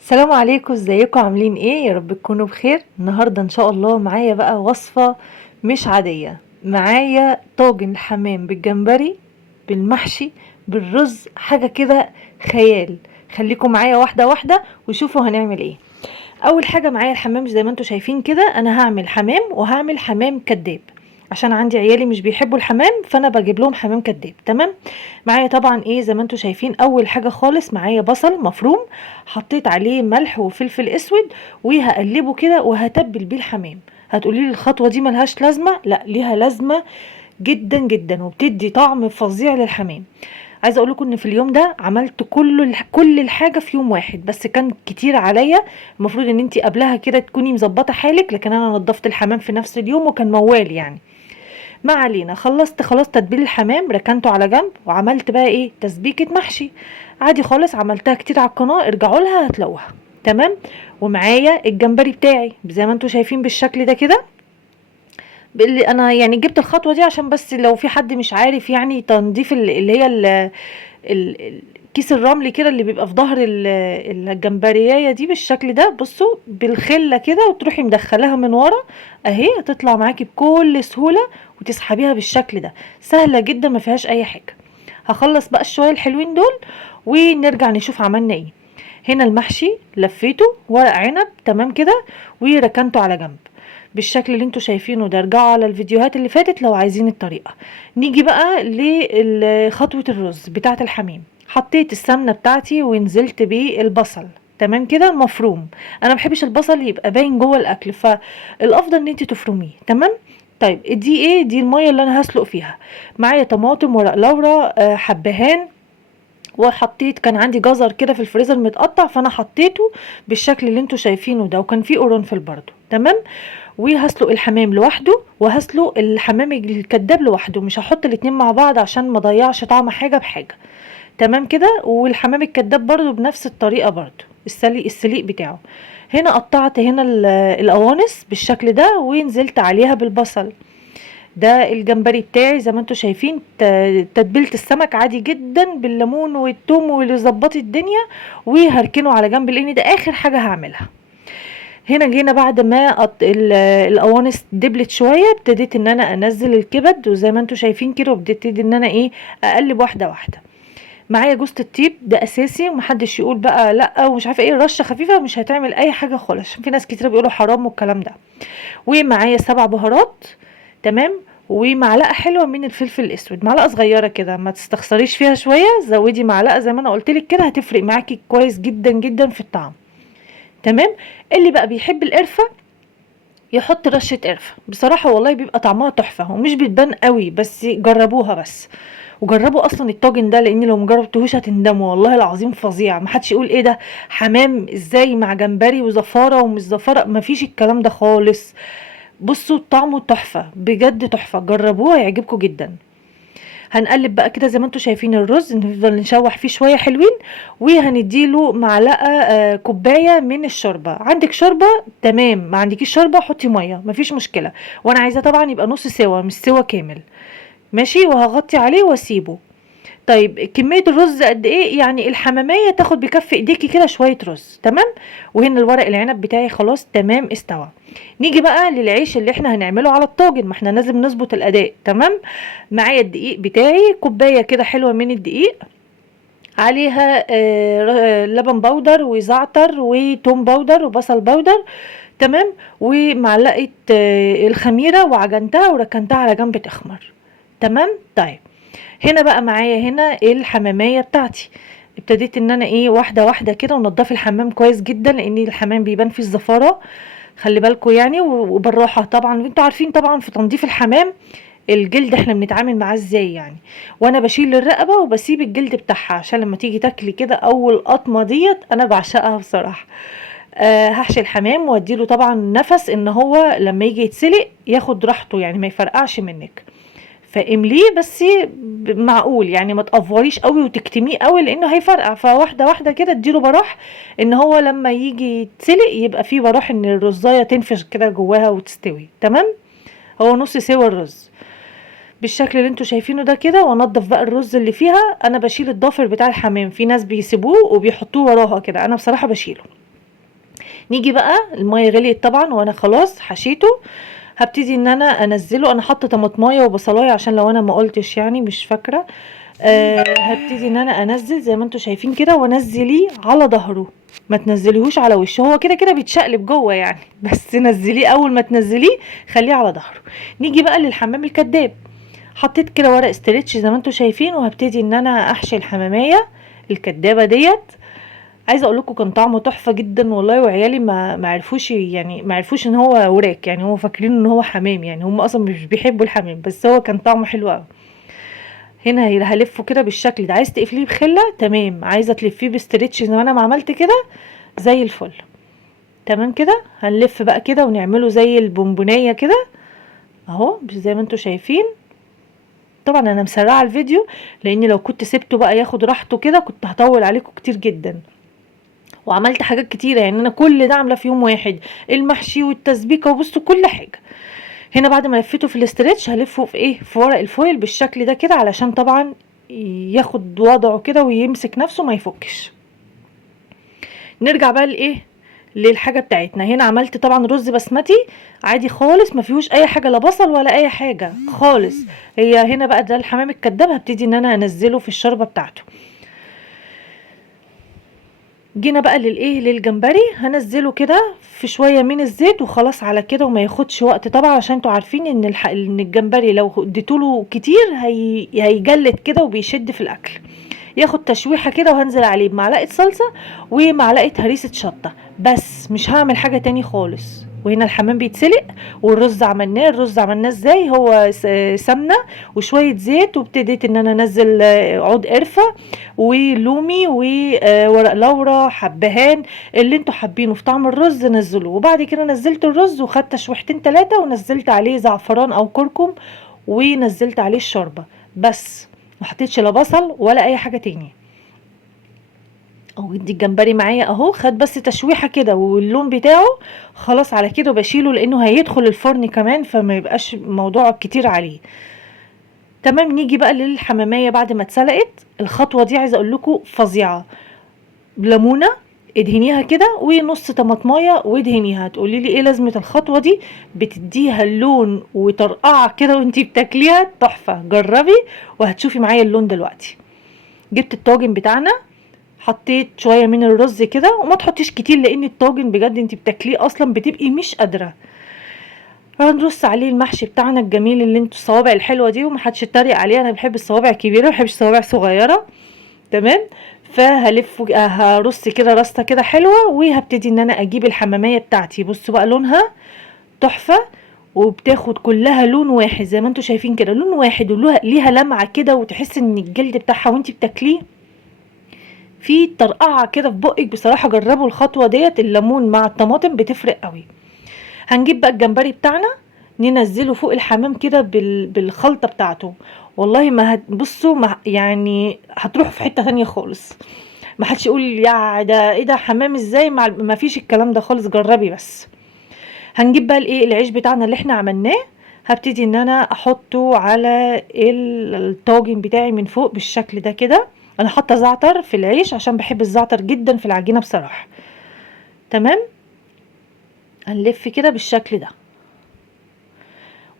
السلام عليكم، ازيكم؟ عاملين ايه؟ يا رب تكونوا بخير. النهارده ان شاء الله معايا بقى وصفة مش عادية. معايا طاجن حمام بالجمبري بالمحشي بالرز، حاجة كده خيال. خليكم معايا واحدة واحدة وشوفوا هنعمل ايه. اول حاجة معايا الحمام زي ما انتوا شايفين كده. انا هعمل حمام وهعمل حمام كداب عشان عندي عيالي مش بيحبوا الحمام، فانا بجيب لهم حمام كداب. تمام. معايا طبعا ايه زي ما انتوا شايفين. اول حاجة خالص معايا بصل مفروم، حطيت عليه ملح وفلفل اسود وهقلبه كده وهتبل بيه الحمام. هتقولي لي الخطوة دي ملهاش لازمة؟ لا، ليها لازمة جدا جدا وبتدي طعم فظيع للحمام. عايزه اقول لكم ان في اليوم ده عملت كل الحاجه في يوم واحد، بس كان كتير عليا. المفروض ان انتي قبلها كده تكوني مظبطه حالك، لكن انا نضفت الحمام في نفس اليوم وكان موال يعني. ما علينا، خلصت خلاص تتبيل الحمام، ركنته على جنب وعملت بقى ايه تسبيكه محشي عادي خالص. عملتها كتير على القناه، ارجعوا لها هتلاقوها. تمام. ومعايا الجمبري بتاعي زي ما انتوا شايفين بالشكل ده كده. اللي انا يعني جبت الخطوه دي عشان بس لو في حد مش عارف، يعني تنظيف اللي هي كيس الرمل كده اللي بيبقى في ظهر الجمبريايه دي بالشكل ده. بصوا بالخله كده وتروحي مدخلاها من ورا اهي، هتطلع معاكي بكل سهوله وتسحبيها بالشكل ده. سهله جدا ما فيهاش اي حاجه. هخلص بقى الشويه الحلوين دول ونرجع نشوف عملنا ايه. هنا المحشي لفيته ورق عنب تمام كده وركنته على جنب بالشكل اللي انتوا شايفينه ده. ارجعوا على الفيديوهات اللي فاتت لو عايزين الطريقة. نيجي بقى لخطوة الرز بتاعة الحمام. حطيت السمنة بتاعتي ونزلت بالبصل تمام كده مفروم. انا مبحبش البصل يبقى باين جوه الاكل، فالافضل ان انت تفرميه. تمام. طيب دي ايه؟ دي المية اللي انا هسلق فيها. معايا طماطم، ورق لورا، حبهان، وحطيت كان عندي جزر كده في الفريزر متقطع فانا حطيته بالشكل اللي انتوا شايفينه ده، وكان فيه قرنفل برضو. تمام. وهسلق الحمام لوحده وهسلق الحمام الكداب لوحده، مش هحط الاتنين مع بعض عشان ما اضيعش طعم حاجه بحاجه. تمام كده. والحمام الكداب برضو بنفس الطريقه برضو السليق بتاعه. هنا قطعت هنا القوانص بالشكل ده ونزلت عليها بالبصل. ده الجمبري بتاعي زي ما انتوا شايفين. تتبيله السمك عادي جدا بالليمون والثوم واللي ظبطي الدنيا، وهركنه على جنب لان ده اخر حاجه هعملها. هنا جينا بعد ما القوانص دبلت شويه، ابتديت ان انا انزل الكبد وزي ما انتوا شايفين كده، وابتديت ان انا ايه اقلب واحده واحده. معايا جوز الطيب ده اساسي ومحدش يقول بقى لا ومش عارفه ايه، رشه خفيفه مش هتعمل اي حاجه خالص عشان في ناس كتير بيقولوا حرام والكلام ده. ومعايا 7 بهارات. تمام. ومعلقه حلوه من الفلفل الاسود، معلقه صغيره كده ما تستخسريش فيها شويه، زودي معلقه زي ما انا قلت لك كده هتفرق معاكي كويس جدا جدا في الطعم. تمام. اللي بقى بيحب القرفه يحط رشه قرفه، بصراحه والله بيبقى طعمها تحفه ومش بتبان قوي، بس جربوها بس. وجربوا اصلا الطاجن ده لان لو مجربتوهوش هتندموا والله العظيم فظيع. محدش يقول ايه ده حمام ازاي مع جمبري وزفاره ومش زفاره، مفيش الكلام ده خالص. بصوا طعمه تحفة بجد تحفة، جربوها يعجبكم جدا. هنقلب بقى كده زي ما انتوا شايفين الرز، نفضل نشوح فيه شوية حلوين. وهنديله معلقة كوباية من الشوربة. عندك شوربة تمام، ما عندكيش شوربة حطي مية مفيش مشكلة. وانا عايزاه طبعا يبقى نص سوا مش سوا كامل. ماشي. وهغطي عليه واسيبه. طيب كمية الرز قد ايه؟ يعني الحمامية تاخد بكف ايديكي كده شوية رز. تمام. وهنا الورق العنب بتاعي خلاص تمام استوى. نيجي بقى للعيش اللي احنا هنعمله على الطاجن، ما احنا لازم نظبط الاداء. تمام. معايا الدقيق بتاعي كوباية كده حلوة من الدقيق، عليها لبن بودر وزعتر وتوم بودر وبصل بودر. تمام. ومعلقة الخميرة وعجنتها وركنتها على جنب تخمر. تمام. طيب هنا بقى معايا هنا الحمامية بتاعتي. ابتديت ان انا ايه واحدة واحدة كده ونضف الحمام كويس جدا لان الحمام بيبان فيه الزفارة. خلي بالكوا يعني وبالراحة طبعا، انتوا عارفين طبعا في تنظيف الحمام الجلد احنا بنتعامل معاه ازاي يعني. وانا بشيل الرقبة وبسيب الجلد بتاعها عشان لما تيجي تاكلي كده اول قطمة ديت انا بعشقها بصراحة. هحشي الحمام واديله طبعا نفس ان هو لما يجي يتسلق ياخد راحته يعني ما يفرقعش منك. فامليه بس معقول يعني، ما تقفوريش قوي وتكتميه قوي لانه هيفرقع. فواحده واحده كده اديله براح ان هو لما يجي يتسلق يبقى فيه براح ان الرزايه تنفش كده جواها وتستوي. تمام. هو نص سوا الرز بالشكل اللي انتوا شايفينه ده كده. وانضف بقى الرز اللي فيها. انا بشيل الضافر بتاع الحمام، في ناس بيسيبوه وبيحطوه وراها كده، انا بصراحه بشيله. نيجي بقى الميه غليت طبعا وانا خلاص حشيته، هبتدي ان انا انزله. انا حاطه طماطمايه وبصلايه عشان لو انا ما قلتش يعني مش فاكره. هبتدي ان انا انزل زي ما انتم شايفين كده، وانزليه على ظهره، ما تنزليهوش على وشه، هو كده كده بيتشقلب جوه يعني بس نزليه اول ما تنزليه خليه على ظهره. نيجي بقى للحمام الكداب. حطيت كده ورق استرتش زي ما انتم شايفين، وهبتدي ان انا احشي الحماميه الكدابه ديت. عايزه اقول لكم كان طعمه تحفه جدا والله، وعيالي ما عرفوش يعني ما عرفوش ان هو وراك، يعني هو فاكرين ان هو حمام، يعني هم اصلا مش بيحبوا الحمام، بس هو كان طعمه حلو قوي. هنا هلفه كده بالشكل ده. عايز تقفليه بخله تمام، عايزه تلفيه بستريتش زي ما انا ما عملت كده زي الفل. تمام كده. هنلف بقى كده ونعمله زي البونبونيه كده اهو زي ما انتم شايفين. طبعا انا مسرعه الفيديو لان لو كنت سبته بقى ياخد راحته كده كنت هطول عليكم كتير جدا، وعملت حاجات كتيره يعني انا كل ده عامله في يوم واحد، المحشي والتسبيكه وبصوا كل حاجه. هنا بعد ما لفيته في الاسترتش هلفه في ايه، في ورق الفويل بالشكل ده كده، علشان طبعا ياخد وضعه كده ويمسك نفسه ما يفكش. نرجع بقى لايه، للحاجه بتاعتنا. هنا عملت طبعا رز بسمتي عادي خالص، ما فيهوش اي حاجه لا بصل ولا اي حاجه خالص. هي هنا بقى ده الحمام الكداب، هبتدي ان انا انزله في الشوربه بتاعته. جينا بقى للايه، للجمبري. هنزله كده في شويه من الزيت وخلاص على كده، وما ياخدش وقت طبعا، عشان انتوا عارفين ان ان الجمبري لو اديتوله كتير هيجلد كده وبيشد في الاكل. ياخد تشويحه كده، وهنزل عليه بمعلقه صلصه ومعلقه هريسه شطه بس، مش هعمل حاجه تاني خالص. وهنا الحمام بيتسلق، والرز عملناه. الرز عملناه ازاي، هو سمنه وشويه زيت، وابتديت ان انا انزل عود قرفه ولومي وورق لورا حبهان اللي انتوا حابينه في طعم الرز نزلوه. وبعد كده نزلت الرز وخدت تشويحتين 3 ونزلت عليه زعفران او كركم، ونزلت عليه الشوربه بس، ما حطيتش لا بصل ولا اي حاجه تاني. اهو دي الجمبري معايا اهو، خد بس تشويحه كده واللون بتاعه خلاص على كده بشيله، لانه هيدخل الفرن كمان فما يبقاش موضوع كتير عليه. تمام. نيجي بقى للحماميه بعد ما اتسلقت. الخطوه دي عايزه اقول لكم فظيعه. ليمونه ادهنيها كده ونص طماطمايه وادهنيها. هتقولي لي ايه لازمه الخطوه دي؟ بتديها اللون وترقعه كده وانتي بتاكليها تحفه. جربي وهتشوفي معايا اللون دلوقتي. جبت الطاجن بتاعنا، حطيت شويه من الرز كده، وما تحطيش كتير لان الطاجن بجد انتي بتاكليه اصلا بتبقي مش قادره. هنرص عليه المحشي بتاعنا الجميل اللي انتوا الصوابع الحلوه دي، ومحدش يتريق عليها، انا بحب الصوابع الكبيره ما بحبش الصوابع صغيره. تمام. فهلف هرص كده رصه كده حلوه، وهبتدي ان انا اجيب الحماميه بتاعتي. بصوا بقى لونها تحفه، وبتاخد كلها لون واحد زي ما انتوا شايفين كده، لون واحد وليها لمعه كده، وتحس ان الجلد بتاعها وانتي بتاكليه في طرقعه كده في بقك. بصراحه جربوا الخطوه ديت، الليمون مع الطماطم بتفرق قوي. هنجيب بقى الجمبري بتاعنا ننزله فوق الحمام كده بالخلطه بتاعته. والله ما بصوا يعني هتروحوا في حته تانية خالص. ما حدش يقول يا ده ايه ده حمام ازاي، ما فيش الكلام ده خالص، جربي بس. هنجيب بقى الايه، العيش بتاعنا اللي احنا عملناه. هبتدي ان انا احطه على الطاجن بتاعي من فوق بالشكل ده كده. انا حاطه زعتر في العيش عشان بحب الزعتر جدا في العجينه بصراحه. تمام. هنلف كده بالشكل ده،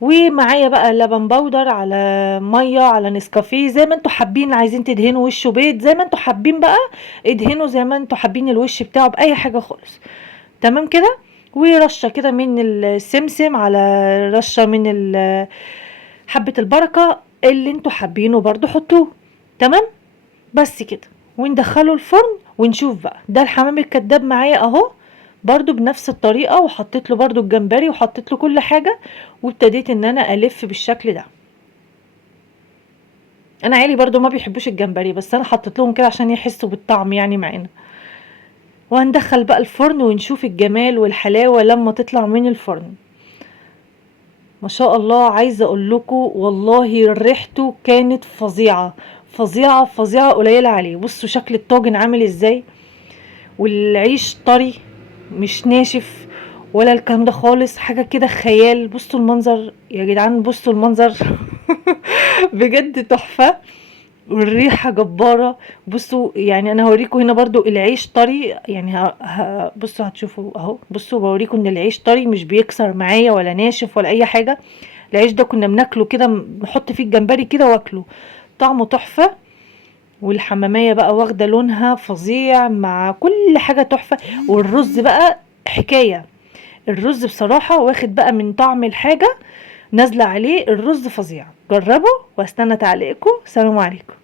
ومعايا بقى لبن بودر على ميه على نسكافيه زي ما انتوا حابين. عايزين تدهنوا وشه بيض زي ما انتوا حابين بقى، ادهنوا زي ما انتوا حابين الوش بتاعه باي حاجه خالص. تمام كده. ورشه كده من السمسم على رشه من حبه البركه اللي انتوا حابينه برضو حطوه. تمام. بس كده. وندخله الفرن ونشوف بقى. ده الحمام الكداب معايا اهو، برضو بنفس الطريقة، وحطيت له برضو الجمبري وحطيت له كل حاجة، وابتديت ان انا الف بالشكل ده. انا عيلي برضو ما بيحبوش الجمبري، بس انا حطيت لهم كده عشان يحسوا بالطعم يعني معانا. وهندخل بقى الفرن ونشوف الجمال والحلاوة لما تطلع من الفرن. ما شاء الله. عايزة اقول لكم والله ريحته كانت فظيعة فظيعة فظيعة قليلة عليه. بصوا شكل الطاجن عامل ازاي، والعيش طري مش ناشف ولا الكلام ده خالص، حاجة كده خيال. بصوا المنظر يا جدعان، بصوا المنظر بجد تحفة. والريحة جبارة. بصوا يعني انا هوريكم هنا برضو العيش طري، يعني بصوا هتشوفوا اهو، بصوا بوريكم ان العيش طري مش بيكسر معايا ولا ناشف ولا اي حاجة. العيش ده كنا بناكله كده، نحط فيه الجمبري كده واكله، طعمه تحفة. والحمامية بقى واخدة لونها فظيع مع كل حاجة تحفة. والرز بقى حكاية، الرز بصراحة واخد بقى من طعم الحاجة نازلة عليه، الرز فظيع. جربوا واستنى تعليقكم. سلام عليكم.